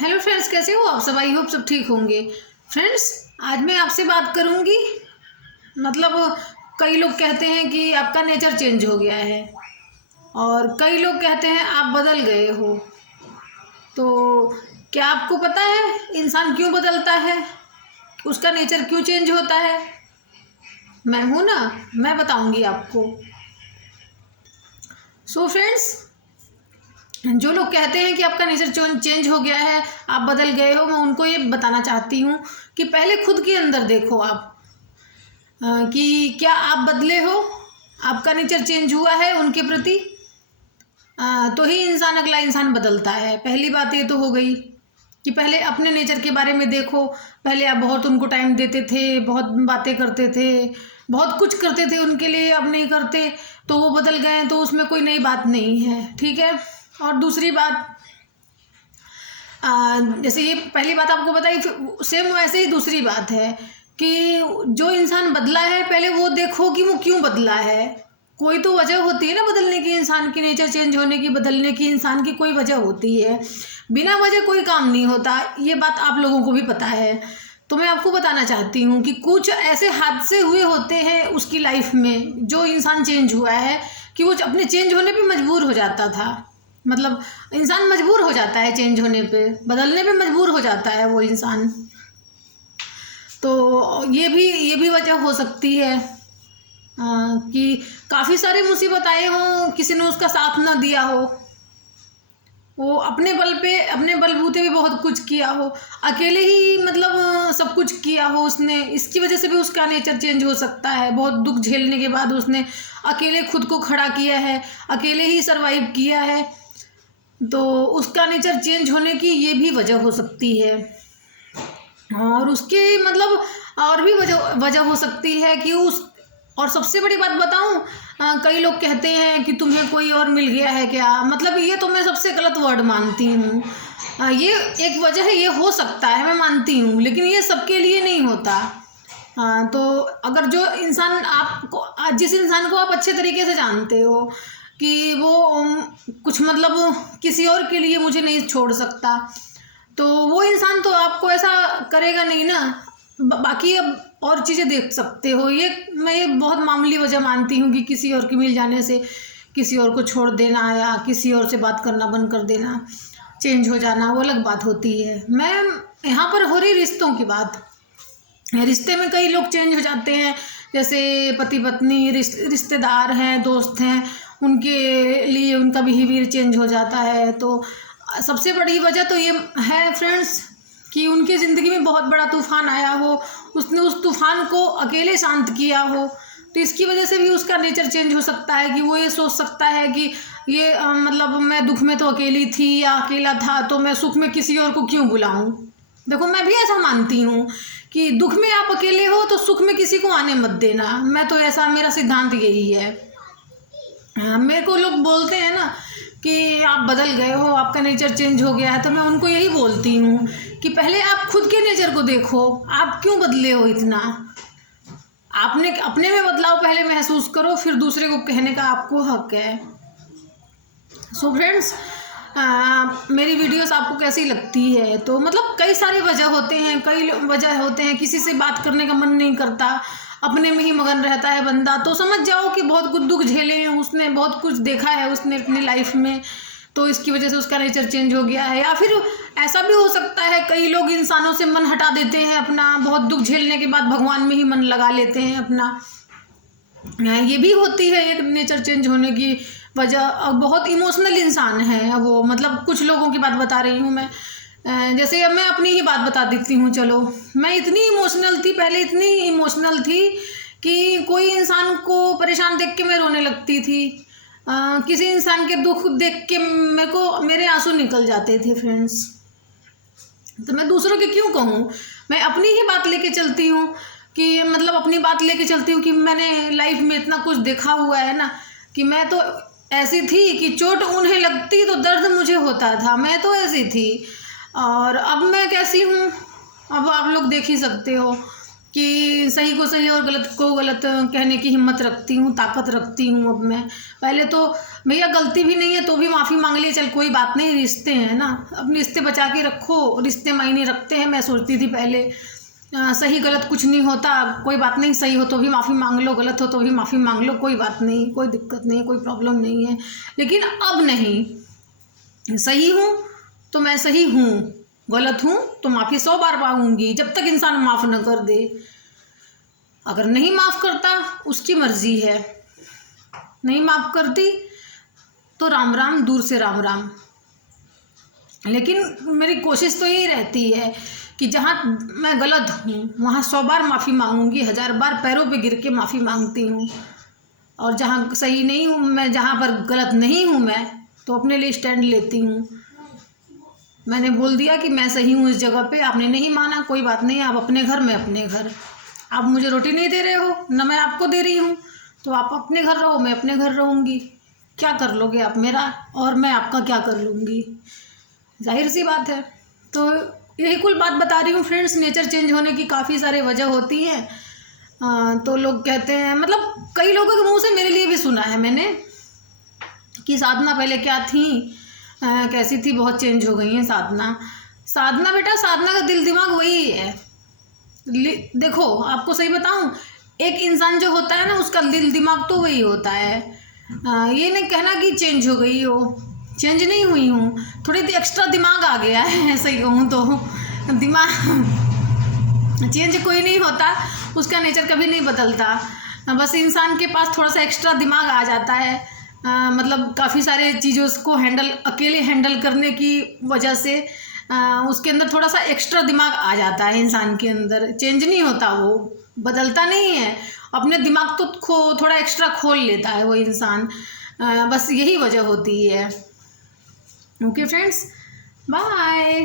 Hello friends, कैसे हो आप सब? आई होप सब ठीक होंगे। फ्रेंड्स, आज मैं आपसे बात करूंगी। मतलब कई लोग कहते हैं कि आपका नेचर चेंज हो गया है और कई लोग कहते हैं आप बदल गए हो। तो क्या आपको पता है इंसान क्यों बदलता है? उसका नेचर क्यों चेंज होता है? मैं हूं ना, मैं बताऊंगी आपको। सो फ्रेंड्स, जो लोग कहते हैं कि आपका नेचर चेंज हो गया है, आप बदल गए हो, मैं उनको ये बताना चाहती हूँ कि पहले खुद के अंदर देखो आप कि क्या आप बदले हो, आपका नेचर चेंज हुआ है उनके प्रति। तो ही इंसान अगला इंसान बदलता है। पहली बात ये तो हो गई कि पहले अपने नेचर के बारे में देखो। पहले आप बहुत उनको टाइम देते थे, बहुत बातें करते थे, बहुत कुछ करते थे उनके लिए, अब नहीं करते तो वो बदल गए, तो उसमें कोई नई बात नहीं है, ठीक है। और दूसरी बात, जैसे ये पहली बात आपको बताई, सेम वैसे ही दूसरी बात है कि जो इंसान बदला है पहले वो देखो कि वो क्यों बदला है। कोई तो वजह होती है ना बदलने की, इंसान की नेचर चेंज होने की, बदलने की इंसान की कोई वजह होती है। बिना वजह कोई काम नहीं होता, ये बात आप लोगों को भी पता है। तो मैं आपको बताना चाहती हूँ कि कुछ ऐसे हादसे हुए होते हैं उसकी लाइफ में, जो इंसान चेंज हुआ है कि वो अपने चेंज होने पे मजबूर हो जाता था। मतलब इंसान मजबूर हो जाता है चेंज होने पे, बदलने पे मजबूर हो जाता है वो इंसान। तो ये भी वजह हो सकती है कि काफ़ी सारी मुसीबत आए हों, किसी ने उसका साथ ना दिया हो, वो अपने बल पे, अपने बलबूते भी बहुत कुछ किया हो, अकेले ही मतलब सब कुछ किया हो उसने। इसकी वजह से भी उसका नेचर चेंज हो सकता है। बहुत दुख झेलने के बाद उसने अकेले खुद को खड़ा किया है, अकेले ही सरवाइव किया है, तो उसका नेचर चेंज होने की ये भी वजह हो सकती है। और उसके मतलब और भी वजह हो सकती है कि उस, और सबसे बड़ी बात बताऊं, कई लोग कहते हैं कि तुम्हें कोई और मिल गया है क्या। मतलब ये तो मैं सबसे गलत वर्ड मानती हूँ। ये एक वजह है, ये हो सकता है, मैं मानती हूँ, लेकिन ये सबके लिए नहीं होता। तो अगर जो इंसान आपको, जिस इंसान को आप अच्छे तरीके से जानते हो कि वो कुछ मतलब किसी और के लिए मुझे नहीं छोड़ सकता, तो वो इंसान तो आपको ऐसा करेगा नहीं ना। बाकी अब और चीज़ें देख सकते हो, ये मैं ये बहुत मामूली वजह मानती हूँ कि किसी और के मिल जाने से किसी और को छोड़ देना या किसी और से बात करना बंद कर देना, चेंज हो जाना, वो अलग बात होती है। मैं यहाँ पर हो रही रिश्तों की बात। रिश्ते में कई लोग चेंज हो जाते हैं, जैसे पति पत्नी, रिश्तेदार हैं, दोस्त हैं, उनके लिए उनका बिहेवियर चेंज हो जाता है। तो सबसे बड़ी वजह तो ये है फ्रेंड्स कि उनकी ज़िंदगी में बहुत बड़ा तूफ़ान आया हो, उसने उस तूफ़ान को अकेले शांत किया हो, तो इसकी वजह से भी उसका नेचर चेंज हो सकता है कि वो ये सोच सकता है कि ये मतलब मैं दुख में तो अकेली थी या अकेला था, तो मैं सुख में किसी और को क्यों बुलाऊं। देखो, मैं भी ऐसा मानती हूँ कि दुख में आप अकेले हो तो सुख में किसी को आने मत देना। मैं तो ऐसा, मेरा सिद्धांत यही है। मेरे को लोग बोलते हैं ना कि आप बदल गए हो, आपका नेचर चेंज हो गया है, तो मैं उनको यही बोलती हूँ कि पहले आप खुद के नेचर को देखो, आप क्यों बदले हो इतना। आपने अपने में बदलाव पहले महसूस करो, फिर दूसरे को कहने का आपको हक है। सो फ्रेंड्स, मेरी वीडियोस आपको कैसी लगती है? तो मतलब कई सारी वजह होते हैं, कई वजह होते हैं, किसी से बात करने का मन नहीं करता, अपने में ही मगन रहता है बंदा, तो समझ जाओ कि बहुत कुछ दुख झेले हैं उसने, बहुत कुछ देखा है उसने अपनी लाइफ में, तो इसकी वजह से उसका नेचर चेंज हो गया है। या फिर ऐसा भी हो सकता है, कई लोग इंसानों से मन हटा देते हैं अपना, बहुत दुख झेलने के बाद भगवान में ही मन लगा लेते हैं अपना। ये भी होती है एक नेचर चेंज होने की वजह। बहुत इमोशनल इंसान है वो, मतलब कुछ लोगों की बात बता रही हूँ मैं। जैसे अब मैं अपनी ही बात बता देती हूँ। चलो, मैं इतनी इमोशनल थी पहले, इतनी इमोशनल थी कि कोई इंसान को परेशान देख के मैं रोने लगती थी। किसी इंसान के दुख देख के मेरे आंसू निकल जाते थे फ्रेंड्स। तो मैं दूसरों के क्यों कहूँ, मैं अपनी ही बात लेके चलती हूँ कि मतलब अपनी बात लेके चलती हूँ कि मैंने लाइफ में इतना कुछ देखा हुआ है ना, कि मैं तो ऐसी थी कि चोट उन्हें लगती तो दर्द मुझे होता था, मैं तो ऐसी थी। और अब मैं कैसी हूँ, अब आप लोग देख ही सकते हो। कि सही को सही और गलत को गलत कहने की हिम्मत रखती हूँ, ताकत रखती हूँ अब मैं। पहले तो भैया गलती भी नहीं है तो भी माफ़ी मांग लिए, चल कोई बात नहीं, रिश्ते हैं ना, अपने रिश्ते बचा के रखो, रिश्ते मायने रखते हैं, मैं सोचती थी पहले। सही गलत कुछ नहीं होता, कोई बात नहीं, सही हो तो भी माफ़ी मांग लो, गलत हो तो भी माफ़ी मांग लो, कोई बात नहीं, कोई दिक्कत नहीं, कोई प्रॉब्लम नहीं है। लेकिन अब नहीं, सही हूँ तो मैं सही हूँ, गलत हूँ तो माफ़ी 100 बार मांगूंगी, जब तक इंसान माफ़ न कर दे। अगर नहीं माफ़ करता उसकी मर्जी है, नहीं माफ़ करती तो राम राम, दूर से राम राम। लेकिन मेरी कोशिश तो यही रहती है कि जहाँ मैं गलत हूँ वहाँ 100 बार माफ़ी मांगूंगी, 1000 बार पैरों पे गिर के माफ़ी मांगती हूँ। और जहाँ सही नहीं हूँ मैं, जहाँ पर गलत नहीं हूँ मैं, तो अपने लिए स्टैंड लेती हूँ। मैंने बोल दिया कि मैं सही हूँ इस जगह पे, आपने नहीं माना, कोई बात नहीं, आप अपने घर, मैं अपने घर। आप मुझे रोटी नहीं दे रहे हो, ना मैं आपको दे रही हूँ, तो आप अपने घर रहो, मैं अपने घर रहूँगी। क्या कर लोगे आप मेरा, और मैं आपका क्या कर लूँगी, जाहिर सी बात है। तो यही कुल बात बता रही हूँ फ्रेंड्स। नेचर चेंज होने की काफ़ी सारे वजह होती हैं। तो लोग कहते हैं, मतलब कई लोगों के मुंह से मेरे लिए भी सुना है मैंने कि साधना पहले क्या थी, कैसी थी, बहुत चेंज हो गई है साधना। साधना बेटा, साधना का दिल दिमाग वही है। देखो आपको सही बताऊं, एक इंसान जो होता है ना, उसका दिल दिमाग तो वही होता है। ये नहीं कहना कि चेंज हो गई हो, चेंज नहीं हुई हूँ, थोड़ी एक्स्ट्रा दिमाग आ गया है, सही कहूँ तो। दिमाग चेंज कोई नहीं होता, उसका नेचर कभी नहीं बदलता, बस इंसान के पास थोड़ा सा एक्स्ट्रा दिमाग आ जाता है। मतलब काफ़ी सारे चीज़ों को अकेले हैंडल करने की वजह से उसके अंदर थोड़ा सा एक्स्ट्रा दिमाग आ जाता है इंसान के अंदर। चेंज नहीं होता, वो बदलता नहीं है, अपने दिमाग तो थोड़ा एक्स्ट्रा खोल लेता है वो इंसान। बस यही वजह होती है। Okay friends, bye.